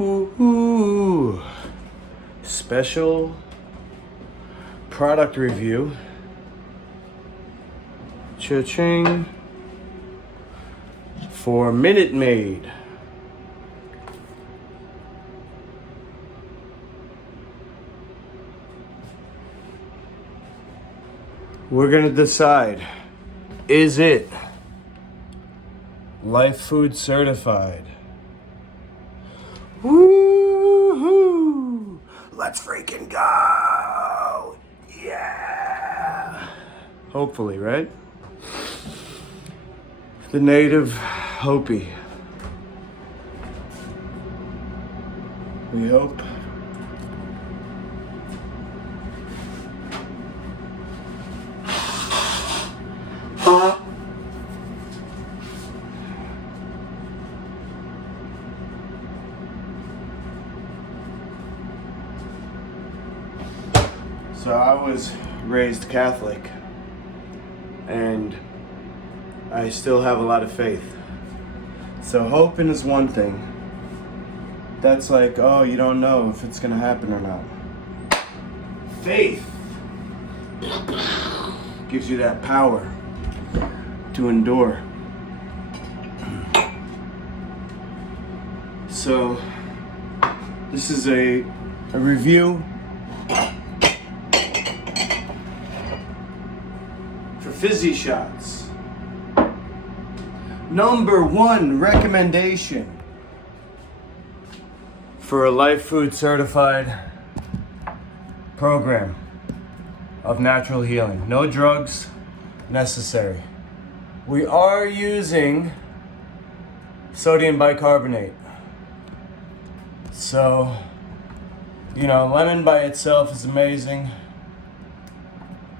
Ooh. Special product review. Cha-ching. For Minute Maid. We're gonna decide, is it Lifefood certified? Woohoo! Let's freaking go! Yeah! Hopefully, right? The native Hopi. We hope. So I was raised Catholic, and I still have a lot of faith. So hoping is one thing. That's like, oh, you don't know if it's gonna happen or not. Faith gives you that power to endure. So this is a review for fizzy shots. Number one recommendation for a Lifefood certified program of natural healing. No drugs necessary. We are using sodium bicarbonate. So, you know, lemon by itself is amazing.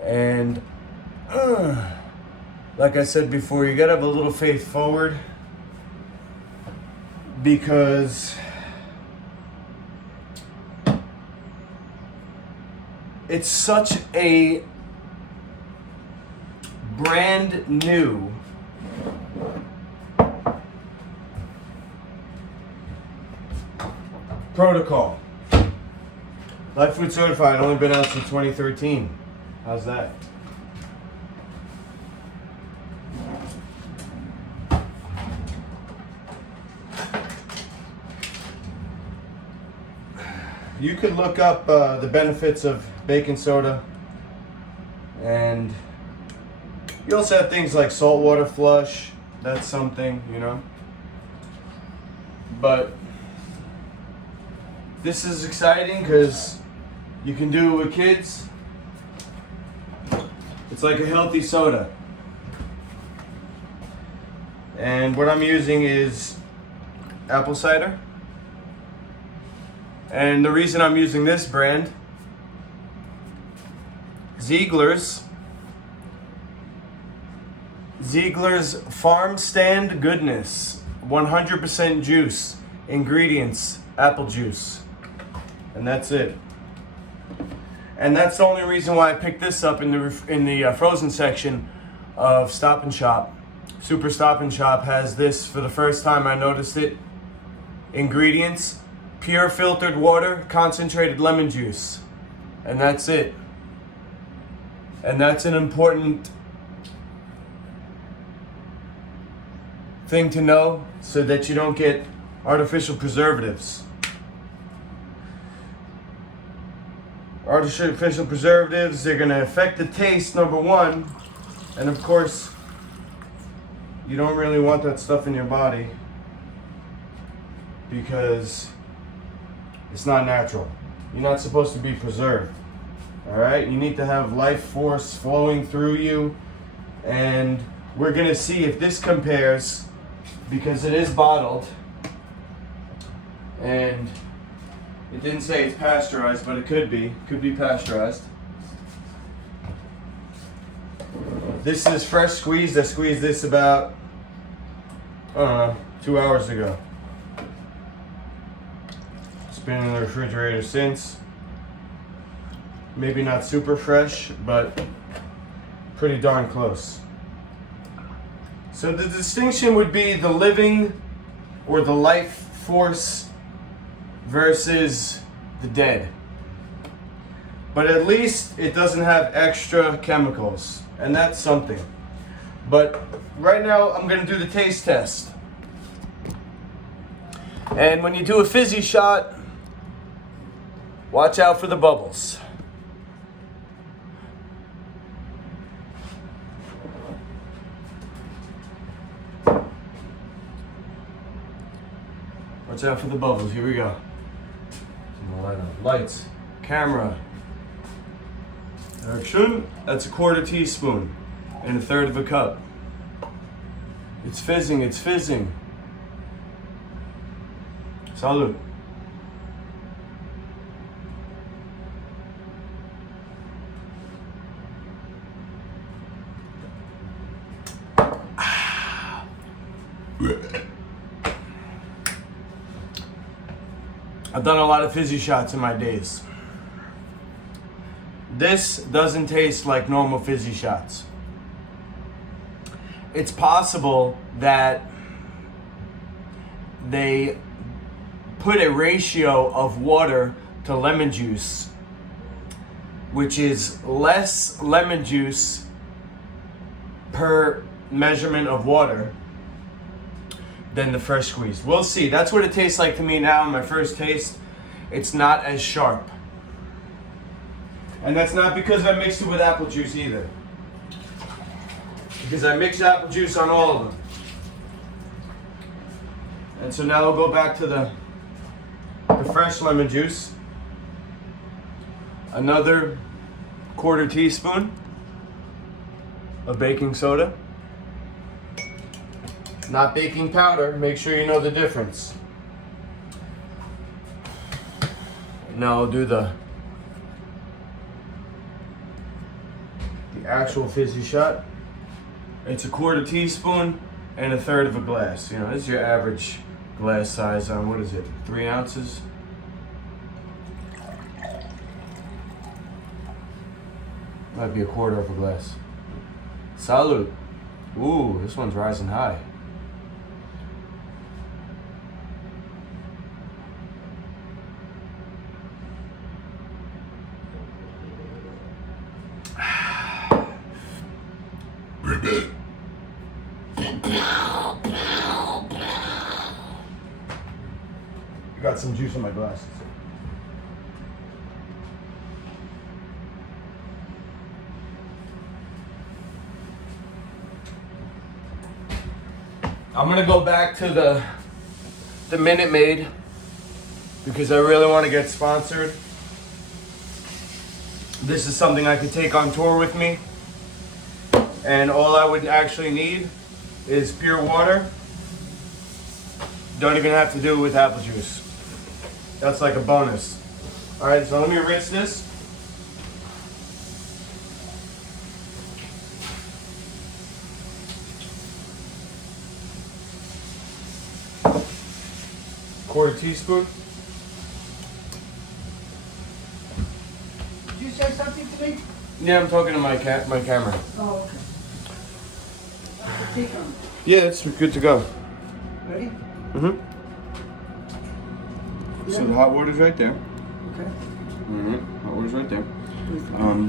And like I said before, you gotta have a little faith forward, because it's such a brand new protocol. Lifefood certified, only been out since 2013. How's that? You could look up the benefits of baking soda, and you also have things like saltwater flush. That's something, you know. But this is exciting because you can do it with kids. It's like a healthy soda. And what I'm using is apple cider. And the reason I'm using this brand, Ziegler's Farm Stand Goodness, 100% juice, ingredients, apple juice, and that's it. And that's the only reason why I picked this up in the frozen section of Stop and Shop. Super Stop and Shop has this for the first time. I noticed it. Ingredients: pure filtered water, concentrated lemon juice, and that's it. And that's an important thing to know, so that you don't get artificial preservatives. Artificial preservatives, they're gonna affect the taste, number one, and of course, you don't really want that stuff in your body because it's not natural. You're not supposed to be preserved. All right? You need to have life force flowing through you. And we're going to see if this compares, because it is bottled. And it didn't say it's pasteurized, but it could be. It could be pasteurized. This is fresh squeezed. I squeezed this about, I don't know, 2 hours ago. It's been in the refrigerator since. Maybe not super fresh, but pretty darn close. So the distinction would be the living or the life force versus the dead. But at least it doesn't have extra chemicals, and that's something. But right now I'm gonna do the taste test. And when you do a fizzy shot, watch out for the bubbles. Watch out for the bubbles. Here we go. Lights, camera, action. That's a 1/4 teaspoon and 1/3 of a cup. It's fizzing, it's fizzing. Salud. I've done a lot of fizzy shots in my days. This doesn't taste like normal fizzy shots. It's possible that they put a ratio of water to lemon juice, which is less lemon juice per measurement of water than the fresh squeeze. We'll see. That's what it tastes like to me now in my first taste. It's not as sharp. And that's not because I mixed it with apple juice either. Because I mixed apple juice on all of them. And so now I'll go back to the fresh lemon juice. Another 1/4 teaspoon of baking soda. Not baking powder, make sure you know the difference. Now I'll do the actual fizzy shot. It's a 1/4 teaspoon and 1/3 of a glass. You know, this is your average glass size on, what is it, 3 ounces? Might be a 1/4 of a glass. Salud. Ooh, this one's rising high. Got some juice in my glasses. I'm gonna go back to the Minute Maid because I really want to get sponsored. This is something I could take on tour with me, and all I would actually need is pure water. Don't even have to do it with apple juice. That's like a bonus. All right, so let me rinse this. Quarter teaspoon. Did you say something to me? Yeah, I'm talking to my camera. Oh, okay. Yeah, it's good to go. Ready? Mm-hmm. So the hot water's right there. Okay. Mm-hmm. Hot water's right there.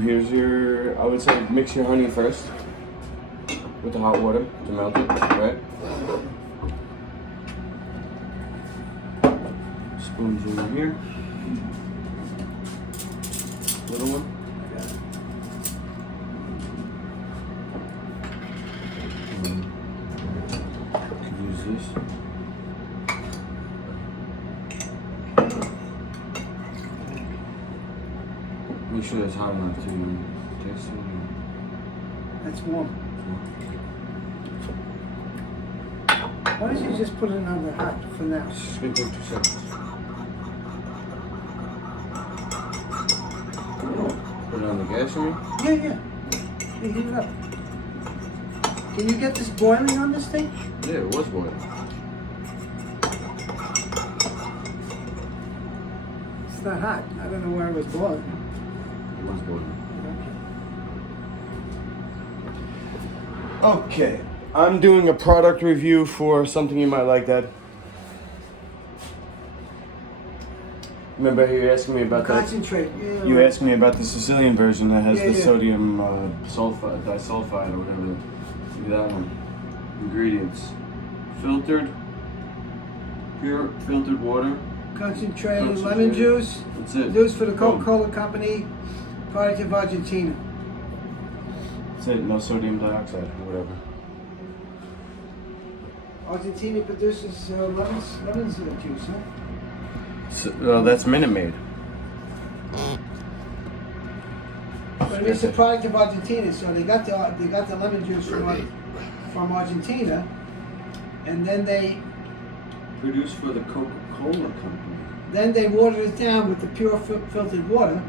Here's your, I would say mix your honey first with the hot water to melt it, right? Spoons in here. Little one. Could use this. Make sure that's hot enough to taste it. That's warm. Why don't you just put it on the hot for now? Just gonna take 2 seconds. Put it on the gas for me? Yeah. Hey, heat it up. Can you get this boiling on this thing? Yeah, it was boiling. It's not hot. I don't know where it was boiling. It was boiling. Okay, I'm doing a product review for something you might like, Dad. Remember you asking me about that? Concentrate. Yeah. You asked me about the Sicilian version that has Yeah, the yeah. sodium sulfide, disulfide, or whatever. Look at that one. Ingredients: filtered, pure filtered water. Concentrated lemon juice. That's it. Juice for the Coca-Cola Company, product of Argentina. That's it. No sodium dioxide, or whatever. Argentina produces lemons juice, huh? So, that's Minute Maid. But it's a product of Argentina, so they got the lemon juice from Argentina, and then they Produced for the Coca-Cola Company. Then they watered it down with the pure filtered water.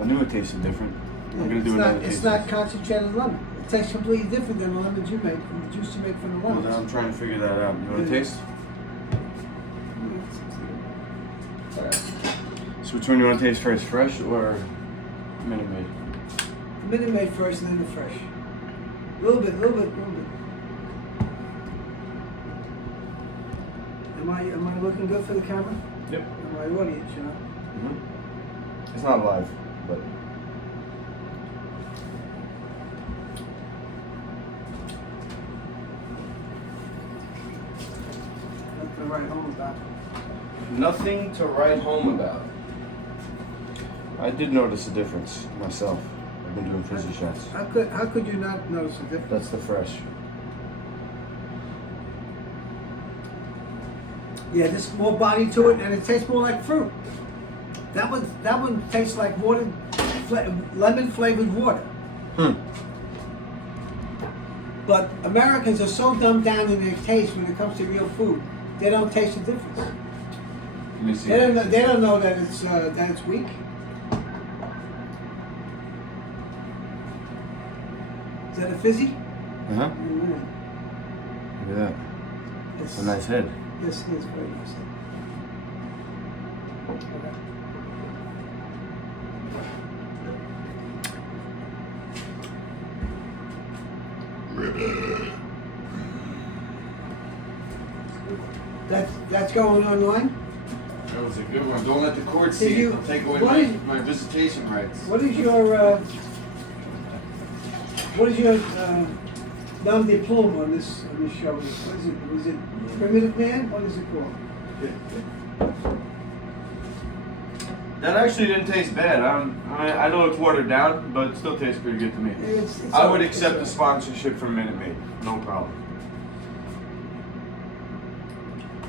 I knew it tasted different. I'm gonna do another taste. It's not concentrated lemon. It tastes completely different than the lemon you make, the juice you make from the Well, lemons. now I'm trying to figure that out. You want to taste? So which one you want to taste first, fresh or Minute Maid? Minute Maid first and then the fresh. A little bit. Am I looking good for the camera? Yep. And my audience, you know? Mm-hmm. It's not live, but... Nothing to write home about. Nothing to write home about. I did notice a difference myself. I've been doing fizzy shots. How could you not notice a difference? That's the fresh. Yeah, there's more body to it, and it tastes more like fruit. That one tastes like lemon flavored water. But Americans are so dumbed down in their taste when it comes to real food. They don't taste the difference. Let me see. They don't know that it's weak. Is that a fizzy? Uh-huh. Mm-hmm. Look at that. It's a nice head. Yes, it is very nice. That's going online? That was a good one. Don't let the court Did see you- it. They'll take away what is- my visitation rights. What is your nom de plume on this show? What is it? Was it Primitive Man? What is it called? That actually didn't taste bad. I know it's watered down, but it still tastes pretty good to me. It's I would alright, accept the it's sponsorship from Minute Maid. No problem.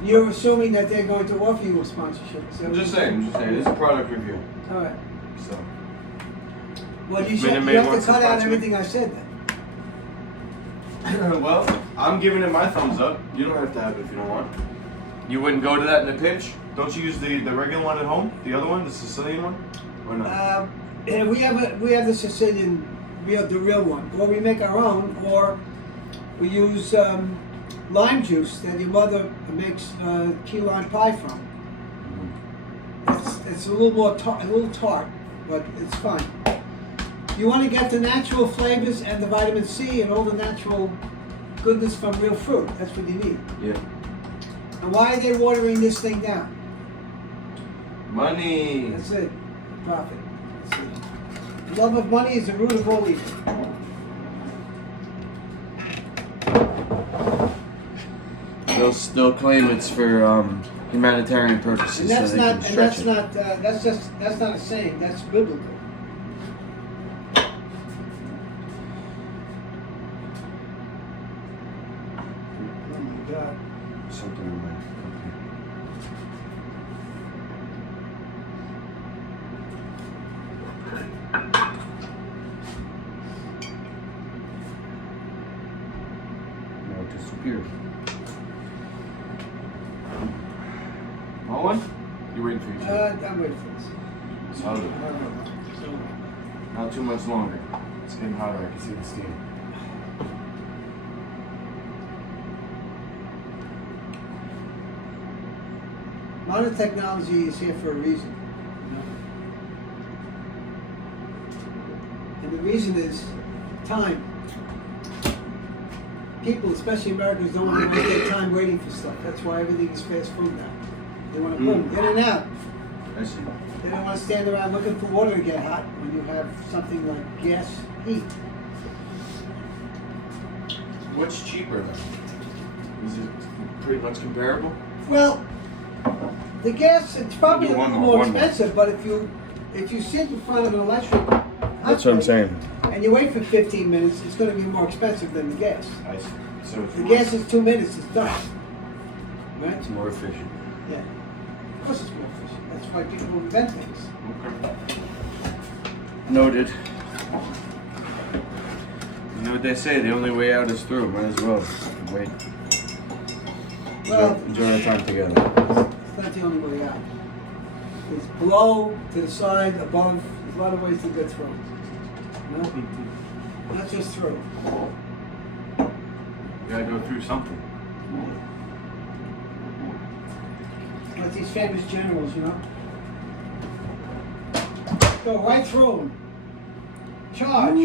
You're assuming that they're going to offer you a sponsorship. So I'm just saying. This is a product review. All right. So. Well, you Minute have Maid to wants to cut out sponsor me? everything I said then. Well, I'm giving it my thumbs up. You don't have to have it if you don't want. You wouldn't go to that in a pinch? Don't you use the regular one at home? The other one, the Sicilian one, or not? Yeah, we have the Sicilian, the real one, or we make our own, or we use lime juice that your mother makes key lime pie from. It's a little tart, but it's fine. You want to get the natural flavors and the vitamin C and all the natural goodness from real fruit. That's what you need. Yeah. And why are they watering this thing down? Money. That's it. Profit. That's it. The love of money is the root of all evil. They'll claim it's for humanitarian purposes. And that's so they not. can And stretch that's it. not. That's not a saying. That's biblical. Oh my God. Something in my No, it disappeared. Want one? You're waiting for each other. I'm waiting for this. Solid. Not too much longer. It's getting hotter. I can see the steam. Modern technology is here for a reason. And the reason is time. People, especially Americans, don't want to waste their time waiting for stuff. That's why everything is fast food now. They want to boom, in and out. I see. They don't want to stand around looking for water to get hot when you have something like gas heat. What's cheaper then? Is it pretty much comparable? Well, the gas, it's probably a Do little one more, more one more. expensive, but if you sit in front of an electric That's what I'm hot plate saying. and you wait for 15 minutes, it's going to be more expensive than the gas. I see. So it's The more, gas is 2 minutes, it's done. Right? it's more efficient. Yeah. Of course it's more efficient. That's why people invent things. Okay. Noted. You know what they say, the only way out is through. Might as well wait. Well, Enjoy our time together. it's not the only way out. It's below, to the side, above. There's a lot of ways to get through. You know? Not just through. You gotta go through something. Like these famous generals, you know? Go right through them. Charge.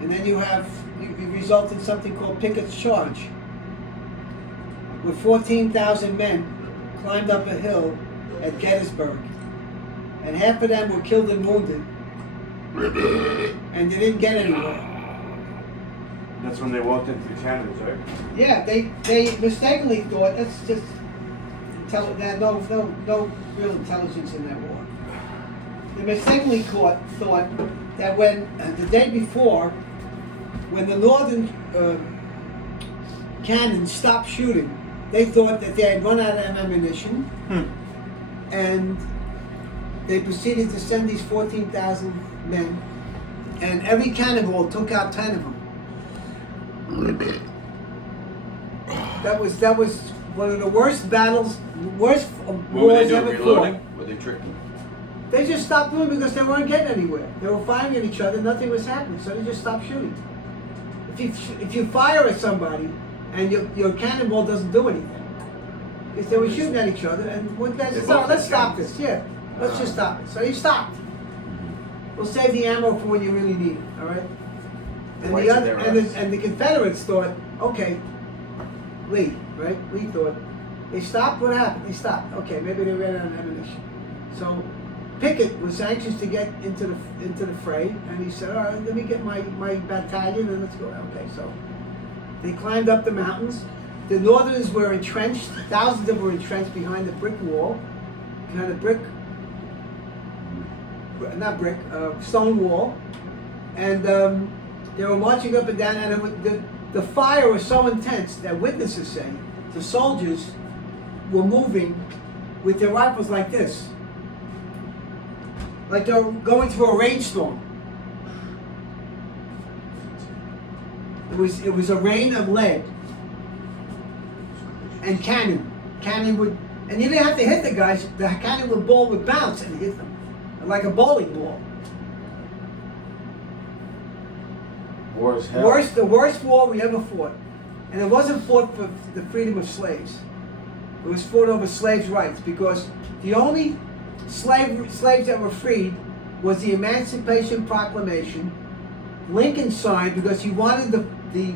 And then you result in something called Pickett's Charge, where 14,000 men climbed up a hill at Gettysburg, and half of them were killed and wounded, and they didn't get anywhere. That's when they walked into the cannons, right? Yeah, they mistakenly thought that's just they had no real intelligence in that war. They mistakenly thought that when the day before, when the northern cannons stopped shooting, they thought that they had run out of ammunition, and they proceeded to send these 14,000 men, and every cannonball took out 10 of them. That was one of the worst battles, worst wars ever fought. Were they tricking? They just stopped doing it because they weren't getting anywhere. They were firing at each other, nothing was happening, so they just stopped shooting. If you fire at somebody and your cannonball doesn't do anything, because they were shooting at each other, and one guy said, "Oh, let's stop this. Yeah, let's just stop it." So he stopped. We'll save the ammo for when you really need it. All right. And Right the to other, their and eyes. the Confederates thought, okay, Lee, right? Lee thought they stopped. What happened? They stopped. Okay, maybe they ran out of ammunition. So Pickett was anxious to get into the fray, and he said, "All right, let me get my battalion and let's go." Okay, so they climbed up the mountains. The Northerners were entrenched. Thousands of them were entrenched behind the brick wall, behind the stone wall, and they were marching up and down, and the fire was so intense that witnesses say the soldiers were moving with their rifles like this, like they're going through a rainstorm. It was a rain of lead and cannon. Cannon would, and you didn't have to hit the guys. The cannon ball would bounce and hit them like a bowling ball. War is hell. The worst war we ever fought, and it wasn't fought for the freedom of slaves. It was fought over slaves' rights, because the only slaves that were freed was the Emancipation Proclamation. Lincoln signed because he wanted the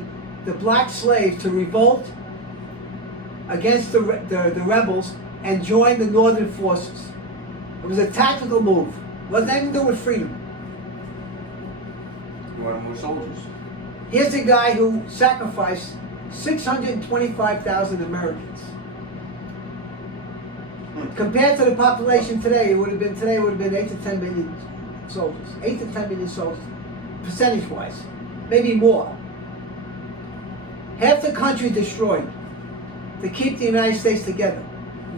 black slaves to revolt against the rebels and join the Northern forces. It was a tactical move. It wasn't anything to do with freedom. You wanted more soldiers. Here's a guy who sacrificed 625,000 Americans. Compared to the population today, it would have been 8 to 10 million soldiers. 8 to 10 million soldiers, percentage-wise, maybe more. Half the country destroyed to keep the United States together.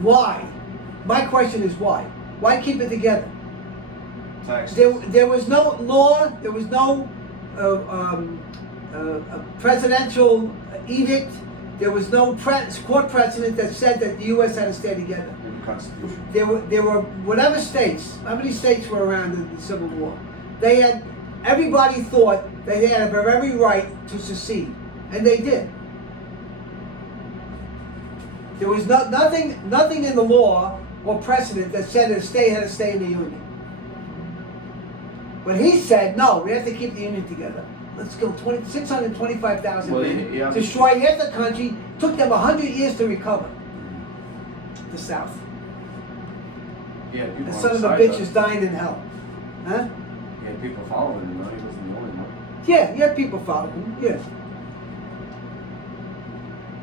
Why? My question is why? Why keep it together? Taxes. There was no law. There was no presidential edict. There was no court precedent that said that the U.S. had to stay together. In the Constitution. There were whatever states. How many states were around in the Civil War? Everybody thought they had every right to secede, and they did. There was nothing in the law or precedent that said that a state had to stay in the Union. But he said, no, we have to keep the Union together. let's go 625,000 Well, men, yeah. destroyed half the country, took them 100 years to recover. The South. Yeah, people The on son the of a side, bitch though. is dying in hell. Huh? Yeah, people following him, though. He wasn't the only one. Yeah, people follow him, yeah.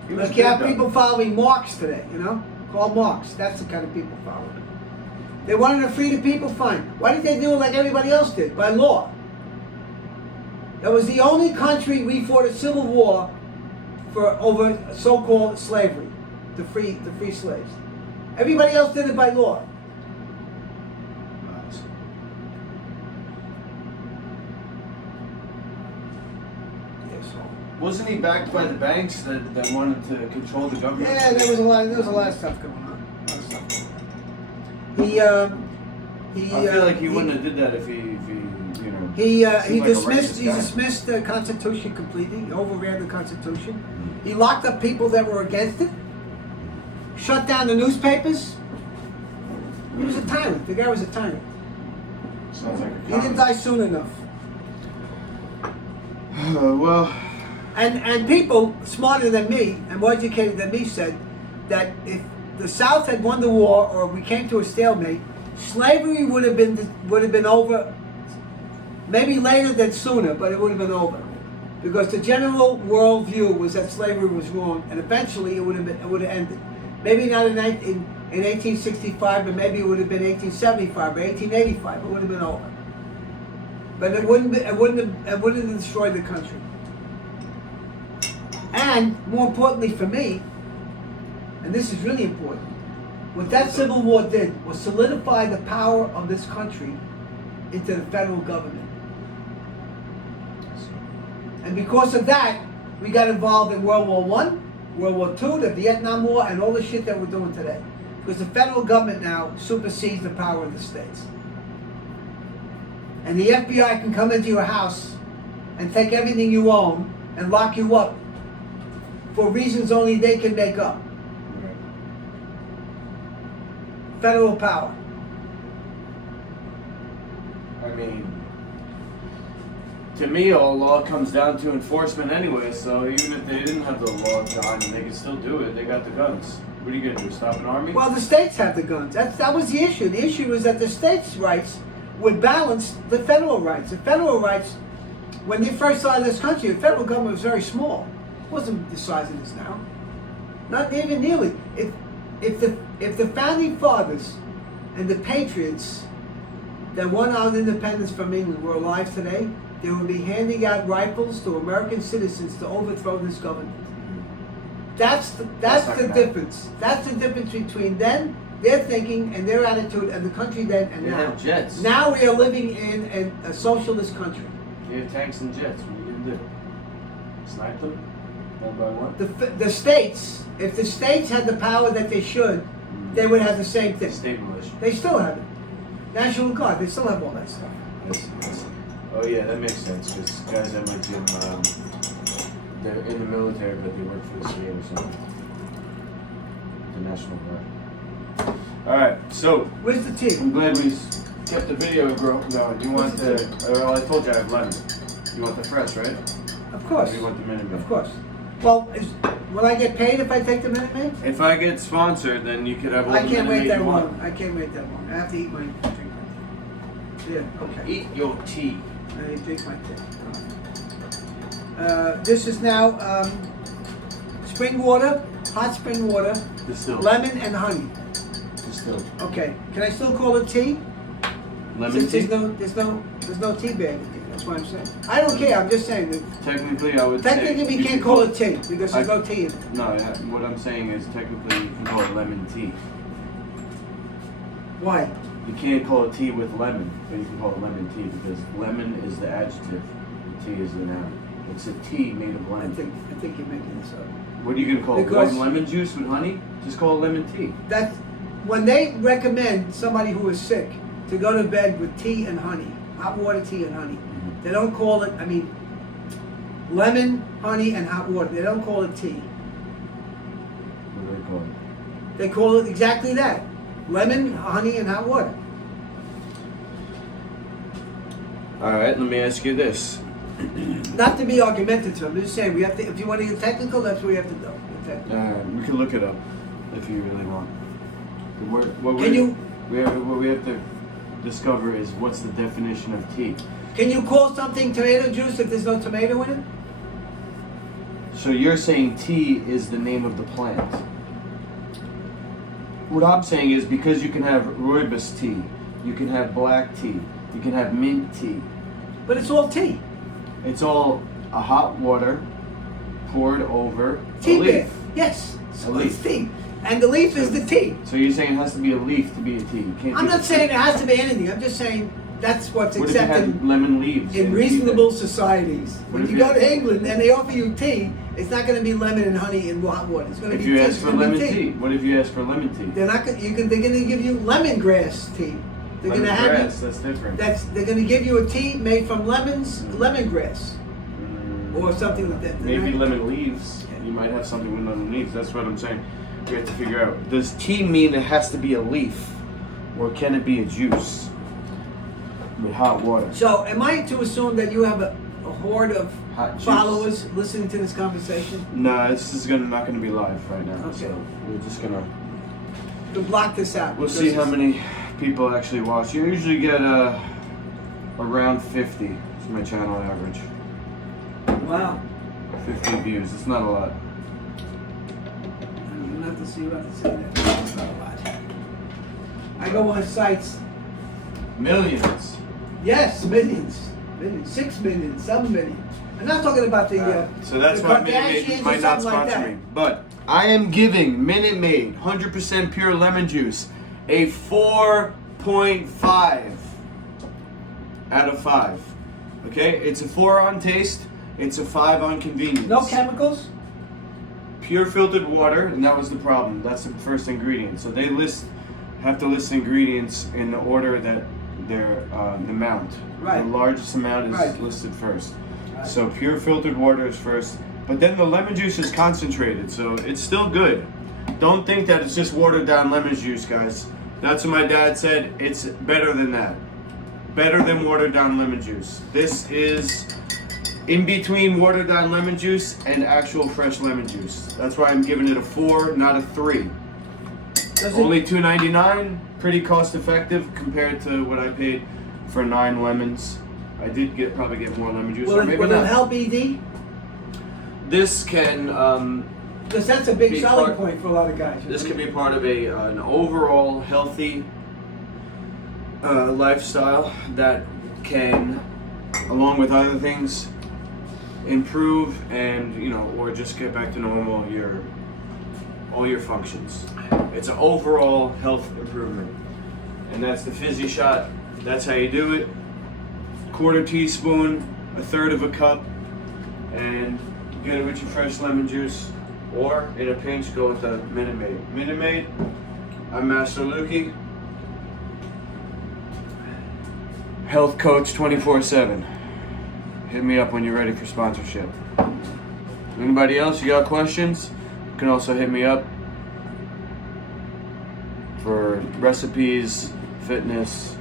He was Like you good, have though. people following Marx today, you know? Call Marx. That's the kind of people following. They wanted to free the people, fine. Why didn't they do it like everybody else did? By law. That was the only country we fought a civil war for over so-called slavery, the free slaves. Everybody else did it by law. Wasn't he backed by the banks that wanted to control the government? Yeah, there was a lot of stuff going on. He I feel like he wouldn't have did that if he you know. He seemed like a dismissed righteous he guy. dismissed the Constitution completely. He overran the Constitution. He locked up people that were against it. Shut down the newspapers. He was a tyrant. The guy was a tyrant. Sounds like a He didn't die soon enough. Well, And people smarter than me and more educated than me said that if the South had won the war or we came to a stalemate, slavery would have been over. Maybe later than sooner, but it would have been over, because the general world view was that slavery was wrong, and eventually it would have ended. Maybe not in 1865, but maybe it would have been 1875 or 1885. It would have been over, but it wouldn't have destroyed the country. And more importantly for me, and this is really important, what that Civil War did was solidify the power of this country into the federal government. And because of that, we got involved in World War I, World War II, the Vietnam War, and all the shit that we're doing today. Because the federal government now supersedes the power of the states. And the FBI can come into your house and take everything you own and lock you up for reasons only they can make up. Federal power. I mean, to me, all law comes down to enforcement anyway. So even if they didn't have the law behind them, they could still do it. They got the guns. What are you gonna do? Stop an army? Well, the states have the guns. That was the issue. The issue was that the states' rights would balance the federal rights. The federal rights, when they first started this country, the federal government was very small. It wasn't the size it is now. Not even nearly. If the founding fathers and the patriots that won our independence from England were alive today, they would be handing out rifles to American citizens to overthrow this government. That's the difference. That's the difference between then, their thinking and their attitude, and the country then and They now. have jets. Now we are living in a socialist country. They have tanks and jets. What are you gonna do? Snipe them one by one? The states, if the states had the power that they should, they would have the same thing. State militia. They still have it. National Guard, they still have all that stuff. Oh yeah, that makes sense. Because guys at my gym, they're in the military, but they work for the state or something. The National Guard. All right, so Where's the I'm team? glad we kept the video going. You want the? Well, I told you I have lemon. You want the fresh, right? Of course. Or you want the Minute Maid? Of course. Well, will I get paid if I take the Minute Maid? If I get sponsored, then you could have all I the can't Minute wait Maid that you long. want. I can't wait that long. I have to eat my drink. Yeah, okay. Eat your tea. I drink my tea. This is now spring water, hot spring water, Distilled. lemon and honey. Distilled. Okay. Can I still call it tea? Lemon Since tea. there's no tea bag in here. That's what I'm saying. I don't care. I'm just saying that Technically, I would say. technically we you can't could call it tea because there's no tea in it. No, what I'm saying is technically you can call it lemon tea. Why? You can't call it tea with lemon, but you can call it lemon tea because lemon is the adjective, and tea is the noun. It's a tea made of I lemon. think you're making this up. What are you gonna call it? Because- Warm lemon juice with honey? Just call it lemon tea. That's when they recommend somebody who is sick to go to bed with tea and honey, hot water, tea and honey. They don't call it. I mean, lemon, honey, and hot water. They don't call it tea. What do they call it? They call it exactly that: lemon, honey, and hot water. All right, let me ask you this: Not to be argumentative, I'm just saying we have to. If you want to get technical, that's what we have to do. Okay. We can look it up if you really want. What we have to discover is what's the definition of tea. Can you call something tomato juice if there's no tomato in it? So you're saying tea is the name of the plant. What I'm saying is because you can have rooibos tea, you can have black tea, you can have mint tea. But it's all tea. It's all a hot water poured over Tea a leaf. bath. Yes. So A it's leaf. tea. And the leaf is the tea. So you're saying it has to be a leaf to be a tea. You can't I'm be not a saying tea. it has to be anything. I'm just saying that's what's What if you accepted had lemon leaves? in and reasonable tea? societies. What When if you you- go to England and they offer you tea, it's not going to be lemon and honey and hot water. It's going to If be you tea. ask It's for gonna be lemon tea, what if you ask for lemon tea? They're not. They're going to give you lemongrass tea. They're going to have you. Lemongrass, that's different. They're going to give you a tea made from lemons, lemongrass, or something like that. They're Maybe not- lemon leaves. You might have something with lemon leaves. That's what I'm saying. We have to figure out. Does tea mean it has to be a leaf, or can it be a juice with hot water? So, am I to assume that you have a horde of Hot juice. followers listening to this conversation? No, this is not gonna be live right now. Okay. So we're just gonna. To block this out. We'll see how many people actually watch. You usually get around 50. It's my channel average. Wow. 50 views. It's not a lot. You have to see. You have to say that. That's not a lot. I go on sites. Millions. Yes, millions. 6 million, 7 million. I'm not talking about the. So that's the why Minute Kardashians Maid or might not something like sponsor that. me. But I am giving Minute Maid 100% pure lemon juice a 4.5 out of 5. Okay? It's a 4 on taste, it's a 5 on convenience. No chemicals. Pure filtered water, and that was the problem. That's the first ingredient. So they have to list ingredients in the order that they're the amount. Right. The largest amount is Right. listed first. Right. So pure filtered water is first, but then the lemon juice is concentrated, so it's still good. Don't think that it's just watered down lemon juice, guys. That's what my dad said. It's better than that. Better than watered down lemon juice. This is in between watered down lemon juice and actual fresh lemon juice. That's why I'm giving it a 4, not a 3. Does Only $2.99, pretty cost effective compared to what I paid for 9 lemons. I did probably get more lemon juice, or maybe will it not. help ED? This can Because that's a big Be selling part- point for a lot of guys. this can be part of an overall healthy lifestyle that can, along with other things, improve and or just get back to normal all your functions. It's an overall health improvement, and that's the fizzy shot. That's how you do it. 1/4 teaspoon, 1/3 of a cup, and get it with your fresh lemon juice, or in a pinch go with the Minute Maid. Minute Maid. I'm Master Lukey, health coach 24/7. Hit me up when you're ready for sponsorship. Anybody else, you got questions? You can also hit me up for recipes, fitness,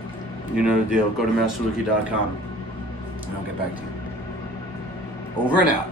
you know the deal. Go to masterlukey.com and I'll get back to you. Over and out.